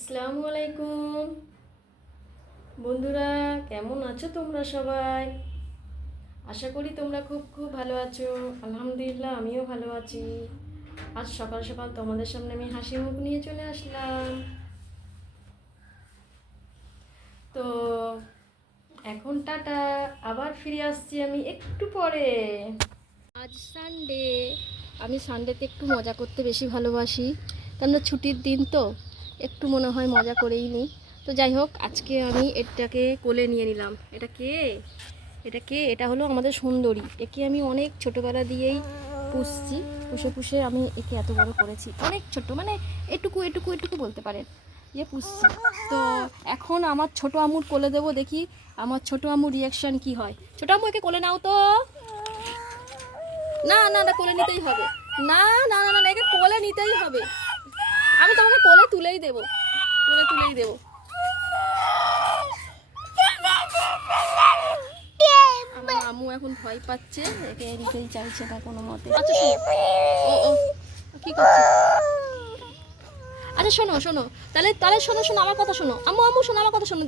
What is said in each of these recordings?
আসসালামু আলাইকুম বন্ধুরা, কেমন আছো তোমরা সবাই? আশা করি তোমরা খুব খুব ভালো আছো। আলহামদুলিল্লাহ, আমিও ভালো আছি। আজ সকাল সকাল তোমাদের সামনে আমি হাসি মুখ নিয়ে চলে আসলাম। তো এখন টাটা, আবার ফিরে আসছি আমি একটু পরে। আজ সানডে, আমি সানডেতে একটু মজা করতে বেশি ভালোবাসি, কেননা ছুটির দিন তো একটু মনে হয় মজা করেই নিই। তো যাই হোক, আজকে আমি এটাকে কোলে নিয়ে নিলাম। এটা হলো আমাদের সুন্দরী। একে আমি অনেক ছোটোবেলা দিয়েই পুষছি, পুষে পুষে আমি একে এত বড় করেছি। অনেক ছোট, মানে এটুকু এটুকু এটুকু বলতে পারেন, পুষছি। তো এখন আমার ছোটো আম্মুর কোলে দেবো, দেখি আমার ছোটো আম্মুর রিয়াকশান কি হয়। ছোটো আম্মু, একে কোলে নাও তো। না না না, কোলে নিতেই হবে। না না না না, একে কোলে নিতেই হবে। আমি তোমাকে কোলে তুলেই দেবো, কোলে তুলেই দেবো। আমার আম্মু এখন ভয় পাচ্ছে, একে নিতেই চাইছে না কোনো মতে। আচ্ছা শোনো, ও ও কি করছে? আচ্ছা শোনো শোনো, তাহলে তাহলে শোনো শোনো আমার কথা শোনো। আম্মু আম্মু শোনো আমার কথা শোনো,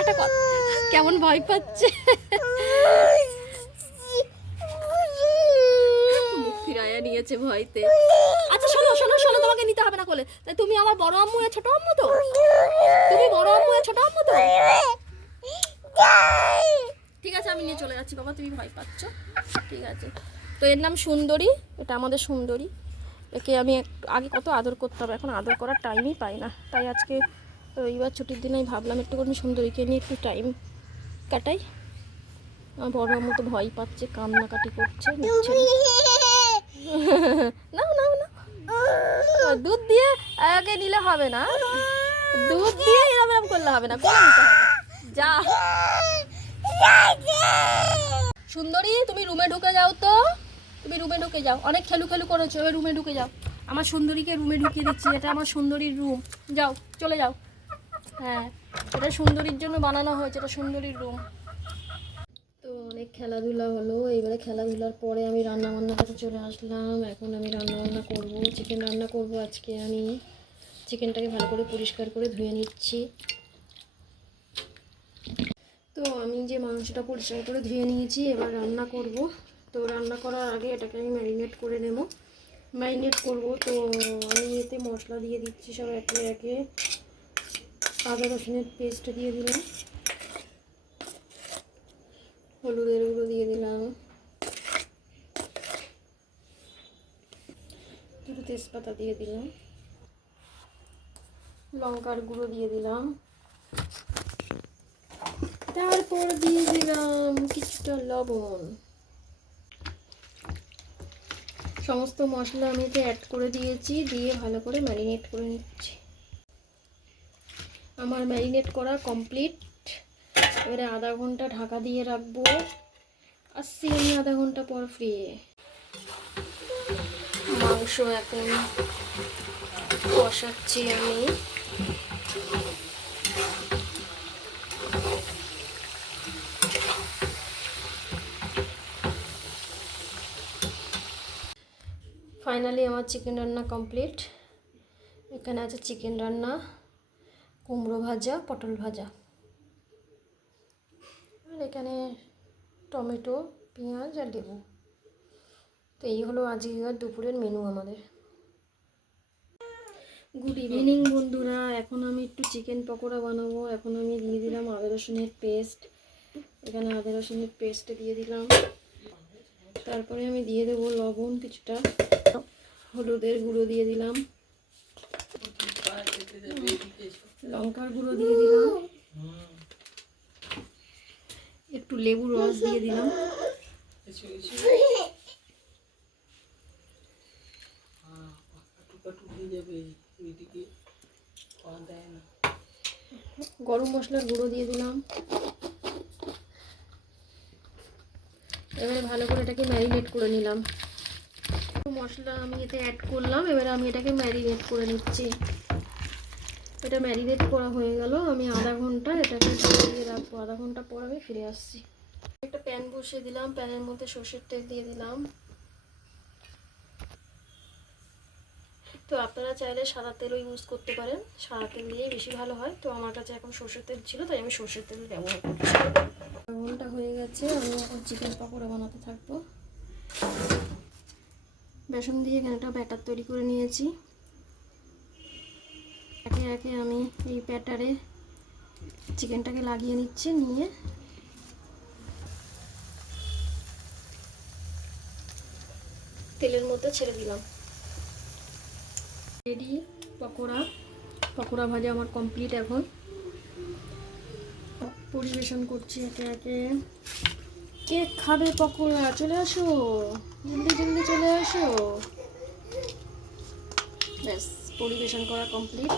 একটা কথা। কেমন ভয় পাচ্ছে, মুখ ফিরাইয়া নিয়েছে ভয়তে। আচ্ছা শোনো শোনো শোনো, তোমাকে নিতে হবে না কোলে। তাই তুমি আমার বড় আম্মু, ছোট আম্মু তো? তুমি বড় আম্মু, ছোট আম্মু তো? ঠিক আছে, আমি নিয়ে চলে যাচ্ছি বাবা, তুমি ভয় পাচ্ছ। ঠিক আছে। তো এর নাম সুন্দরী, এটা আমাদের সুন্দরী। একে আমি আগে কত আদর করতাম, এখন আদর করার টাইমই পাই না। তাই আজকে রবিবার ছুটির দিন আমি ভাবলাম একটু করে সুন্দরীকে নিয়ে একটু টাইম কাটাই। আমার বড় আম্মু তো ভয় পাচ্ছে, কান্নাকাটি করছে, নিচ্ছে না। নাও নাও নাও, দুধ দিয়ে আগে নিলে হবে না, দুধ দিয়ে এরম এরম করলে হবে না, করে নিতে হবে। যা সুন্দরী, তুমি রুমে ঢুকে যাও তো, তুমি রুমে ঢুকে যাও। অনেক খেলু খেলু করেছো, এবার রুমে ঢুকে যাও। আমার সুন্দরীকে রুমে ঢুকিয়ে দিচ্ছি, এটা আমার সুন্দরীর রুম। যাও, চলে যাও। হ্যাঁ, এটা সুন্দরীর জন্য বানানো হয়েছে, এটা সুন্দরীর রুম। তো অনেক খেলাধুলা হলো, এবারে খেলাধুলার পরে আমি রান্না বান্না করতে চলে আসলাম। এখন আমি রান্না বান্না করবো, চিকেন রান্না করবো আজকে। আমি চিকেনটাকে ভালো করে পরিষ্কার করে ধুয়ে নিচ্ছি। তো আমি যে মাংসটা পরিষ্কার করে ধুয়ে নিয়েছি, এবার রান্না করব। তো রান্না করার আগে এটাকে আমি ম্যারিনেট করে নেব, ম্যারিনেট করব। তো আমি এতে মশলা দিয়ে দিচ্ছি সব একে একে। আদা রসুনের পেস্ট দিয়ে দিলাম, হলুদের গুঁড়ো দিয়ে দিলাম, দুটো তেজপাতা দিয়ে দিলাম, লঙ্কার গুঁড়ো দিয়ে দিলাম, তারপর দিয়ে দিলাম কিছুটা লবণ। সমস্ত মশলা আমি এতে অ্যাড করে দিয়েছি, দিয়ে ভালো করে ম্যারিনেট করে নিচ্ছি। আমার ম্যারিনেট করা কমপ্লিট। এবারে আধা ঘন্টা ঢাকা দিয়ে রাখবো। আসছি আমি আধা ঘন্টা পর ফিরে। মাংস এখন কষাচ্ছি আমি। ফাইনালি আমার চিকেন রান্না কমপ্লিট। এখানে আছে চিকেন রান্না, কুমড়ো ভাজা, পটল ভাজা, আর এখানে টমেটো, পেঁয়াজ আর লেবু। তো এই হলো আজকের দুপুরের মেনু আমাদের। গুড ইভিনিং বন্ধুরা, এখন আমি একটু চিকেন পকোড়া বানাবো। এখন আমি দিয়ে দিলাম আদা রসুনের পেস্ট, এখানে আদা রসুনের পেস্ট দিয়ে দিলাম। তারপরে আমি দিয়ে দেবো লবণ কিছুটা, হলুদের গুঁড়ো দিয়ে দিলাম, লঙ্কার গুঁড়ো দিয়ে দিলাম, একটু লেবুর রস দিয়ে দিলাম, গরম মশলার গুঁড়ো দিয়ে দিলাম। এবারে ভালো করে এটাকে ম্যারিনেট করে নিলাম। মশলা আমি এতে অ্যাড করলাম, এবারে আমি এটাকে ম্যারিনেট করে নিচ্ছি। এটা ম্যারিনেট করা হয়ে গেল, আমি আধা ঘন্টা এটাকে দিয়ে রাখবো। আধা ঘন্টা পর আমি ফিরে আসছি। একটা প্যান বসিয়ে দিলাম, প্যানের মধ্যে সর্ষের তেল দিয়ে দিলাম। তো আপনারা চাইলে সাদা তেলও ইউজ করতে পারেন, সাদা তেল দিয়েই বেশি ভালো হয়। তো আমার কাছে এখন সর্ষের তেল ছিল, তাই আমি সর্ষের তেল ব্যবহার করছি। ঘন্টা হয়ে গেছে, আমি এখন চিকেন পকোড়া বানাতে থাকবো। বেসন দিয়ে এখানে একটা ব্যাটার তৈরি করে নিয়েছি। একে একে আমি এই ব্যাটারে চিকেনটাকে লাগিয়ে নিচ্ছি, নিয়ে তেলের মধ্যে ছেড়ে দিলাম। রেডি পকোড়া। পকোড়া ভাজা আমার কমপ্লিট। এখন পরিবেশন করছি একে একে। কে খাবে পকোড়া? চলে আসো, জলদি জলদি চলে আসো। ব্যাস, পরিবেশন করা কমপ্লিট।